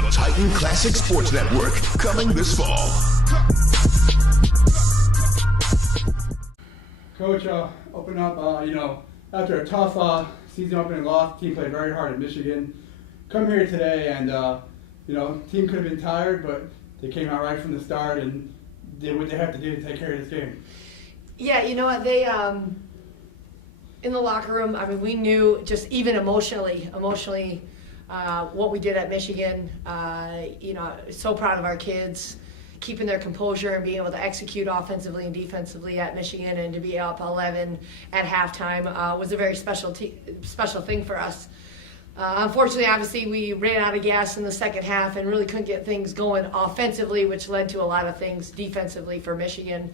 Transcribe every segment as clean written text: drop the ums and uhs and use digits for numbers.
the Titan Classic Sports Network, coming this fall. Coach, open up, after a tough season opening loss, the team played very hard in Michigan. Come here today and, team could have been tired, but they came out right from the start and did what they have to do to take care of this game. Yeah, you know what, they, in the locker room, I mean, we knew just even emotionally, what we did at Michigan. So proud of our kids, keeping their composure and being able to execute offensively and defensively at Michigan, and to be up 11 at halftime was a very special thing for us. Unfortunately, obviously, we ran out of gas in the second half and really couldn't get things going offensively, which led to a lot of things defensively for Michigan.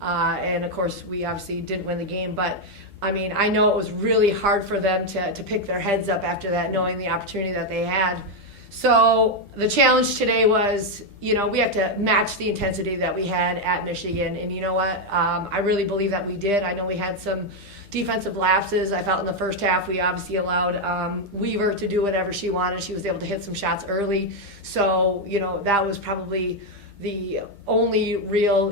And, of course, we obviously didn't win the game. But, I mean, I know it was really hard for them to pick their heads up after that, knowing the opportunity that they had. So the challenge today was, we have to match the intensity that we had at Michigan. And you know what? I really believe that we did. I know we had some defensive lapses. I felt in the first half we obviously allowed Weaver to do whatever she wanted. She was able to hit some shots early. So, that was probably the only real,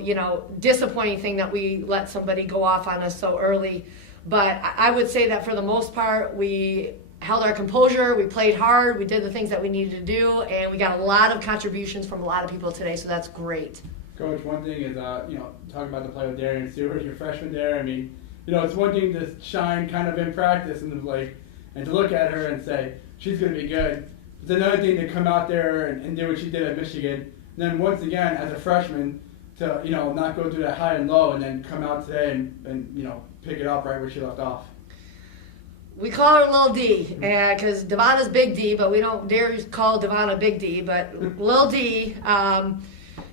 disappointing thing that we let somebody go off on us so early. But I would say that for the most part, we held our composure, we played hard, we did the things that we needed to do, and we got a lot of contributions from a lot of people today, so that's great. Coach, one thing is, talking about the play with Darian Stewart, your freshman there. I mean, it's one thing to shine kind of in practice and to look at her and say she's going to be good. It's another thing to come out there and do what she did at Michigan. And then once again, as a freshman, to not go through that high and low, and then come out today and pick it up right where she left off. We call her Lil D, because Devonna's Big D, but we don't dare call Devonna Big D. But Lil D,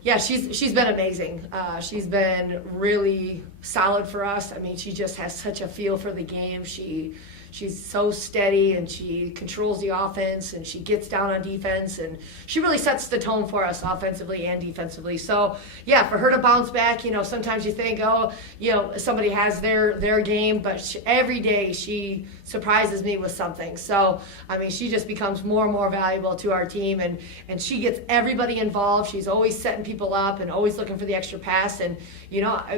she's been amazing. She's been really solid for us. I mean, she just has such a feel for the game. She's so steady, and she controls the offense, and she gets down on defense, and she really sets the tone for us offensively and defensively. So, yeah, for her to bounce back, sometimes you think, somebody has their game, but every day she surprises me with something. So, I mean, she just becomes more and more valuable to our team, and she gets everybody involved. She's always setting people up and always looking for the extra pass. And,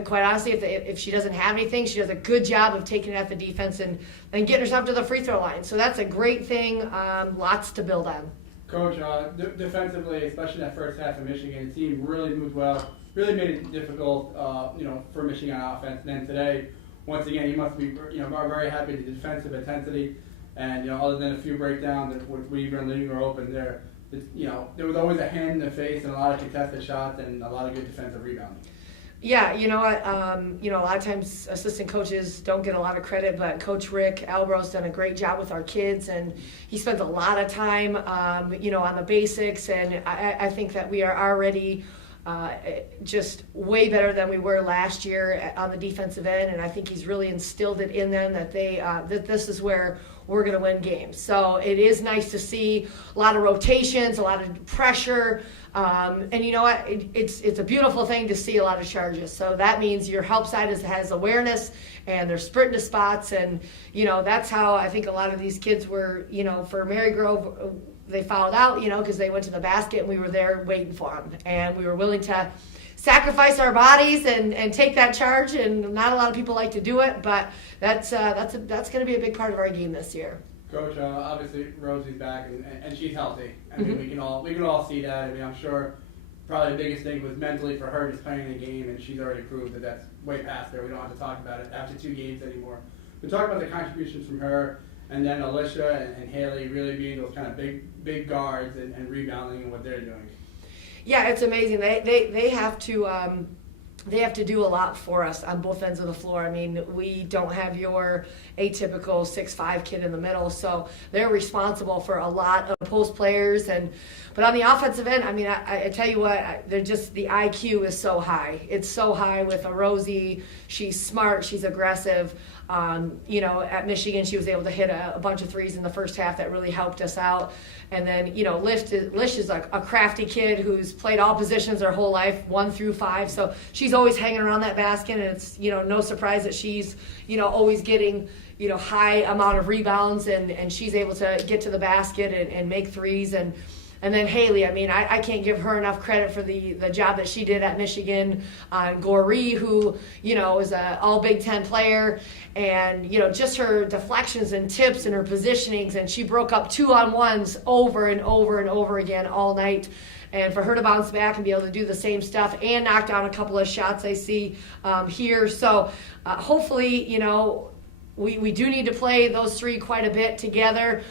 quite honestly, if she doesn't have anything, she does a good job of taking it at the defense and getting herself to the free throw line. So that's a great thing, lots to build on. Coach, defensively, especially that first half of Michigan, the team really moved well, really made it difficult, for Michigan on offense. And then today, once again, you must be, very happy with the defensive intensity. And, other than a few breakdowns with Weaver and Marygrove open there, there was always a hand in the face and a lot of contested shots and a lot of good defensive rebounding. Yeah, you know what? A lot of times assistant coaches don't get a lot of credit, but Coach Rick Albro's done a great job with our kids, and he spends a lot of time, on the basics, and I think that we are already just way better than we were last year on the defensive end, and I think he's really instilled it in them that that this is where we're going to win games. So it is nice to see a lot of rotations, a lot of pressure, and you know what? It's a beautiful thing to see a lot of charges. So that means your help side has awareness, and they're sprinting to spots, and that's how I think a lot of these kids were. For Marygrove, they fouled out, because they went to the basket and we were there waiting for them, and we were willing to sacrifice our bodies and take that charge, and not a lot of people like to do it, but that's going to be a big part of our game this year. Coach, obviously Rosie's back and she's healthy. I mean, we can all see that. I mean, I'm sure probably the biggest thing was mentally for her just playing the game, and she's already proved that that's way past there. We don't have to talk about it after 2 games anymore. But talk about the contributions from her, and then Alicia and Haley really being those kind of big guards and rebounding and what they're doing. Yeah, it's amazing. They have to do a lot for us on both ends of the floor. I mean, we don't have your atypical 6'5" kid in the middle, so they're responsible for a lot of post players. But on the offensive end, I mean, I tell you what, they're just, the IQ is so high. It's so high with a Rosie. She's smart. She's aggressive. At Michigan, she was able to hit a bunch of threes in the first half that really helped us out. And then, Lish is a crafty kid who's played all positions her whole life, 1 through 5. So she's always hanging around that basket, and it's, no surprise that she's, always getting, high amount of rebounds, and she's able to get to the basket and make threes. And And then Haley, I mean, I can't give her enough credit for the job that she did at Michigan. Goree, who, you know, is an all Big Ten player, and, you know, just her deflections and tips and her positionings, and she broke up 2-on-1s over and over and over again all night. And for her to bounce back and be able to do the same stuff and knock down a couple of shots I see here. So hopefully, you know, we do need to play those three quite a bit together.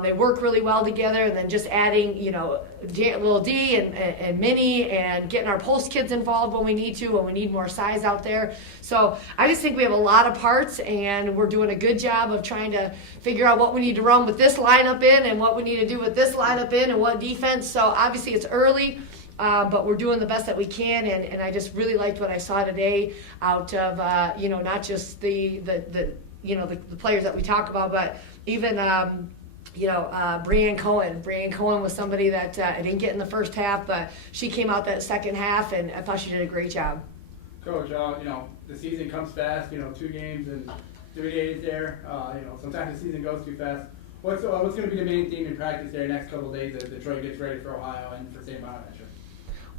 They work really well together, and then just adding, you know, little D and Minnie, and getting our post kids involved when we need to, when we need more size out there. So I just think we have a lot of parts, and we're doing a good job of trying to figure out what we need to run with this lineup in and what we need to do with this lineup in and what defense. So obviously it's early. But we're doing the best that we can, and I just really liked what I saw today out of, you know, not just the players that we talk about, but even, Brianne Cohen. Brianne Cohen was somebody that I didn't get in the first half, but she came out that second half, and I thought she did a great job. Coach, you know, the season comes fast, you know, 2 games in 3 days there. You know, sometimes the season goes too fast. What's going to be the main theme in practice there next couple of days as Detroit gets ready for Ohio and for St. Bonaventure?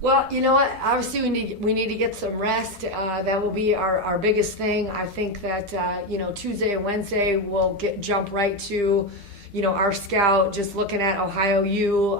Well, you know what? Obviously, we need to get some rest. That will be our biggest thing. I think that Tuesday and Wednesday we'll jump right to, you know, our scout, just looking at Ohio U.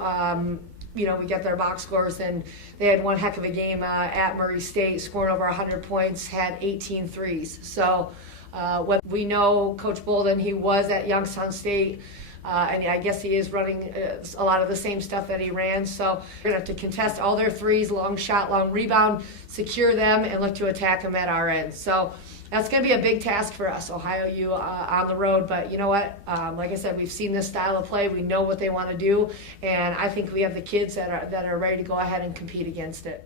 You know, we get their box scores, and they had one heck of a game at Murray State, scoring over 100 points, had 18 threes. So what we know, Coach Bolden, he was at Youngstown State. And I guess he is running a lot of the same stuff that he ran. So we're going to have to contest all their threes, long shot, long rebound, secure them, and look to attack them at our end. So that's going to be a big task for us, Ohio U on the road. But you know what? Like I said, we've seen this style of play. We know what they want to do. And I think we have the kids that are ready to go ahead and compete against it.